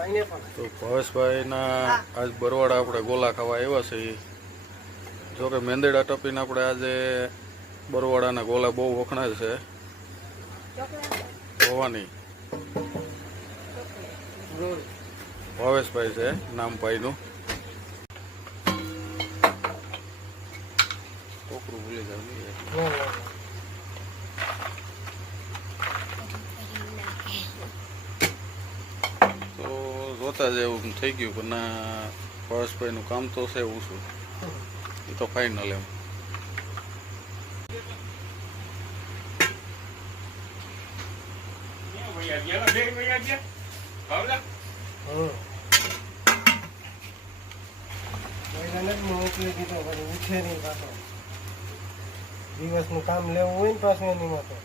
તો ભાવેશભાઈના આજ બરવાડા આપણે ગોલા ખાવા આવ્યા છે. જોકે મેંદરડા ટપીને આપણે આજે બરવાડાના ગોલા બહુ વખણાય છે. ભવાની ભાવેશભાઈ છે નામ ભાઈનું. ટોકરું ભૂલી જાવ. તો જોતા જ એવું થઈ ગયું પણ ના ભાવેશભાઈનું કામ તો છે એવું શું એ તો ફાઇનલ એમ. દિવસ નું કામ લેવું હોય ને પાછું એની માટે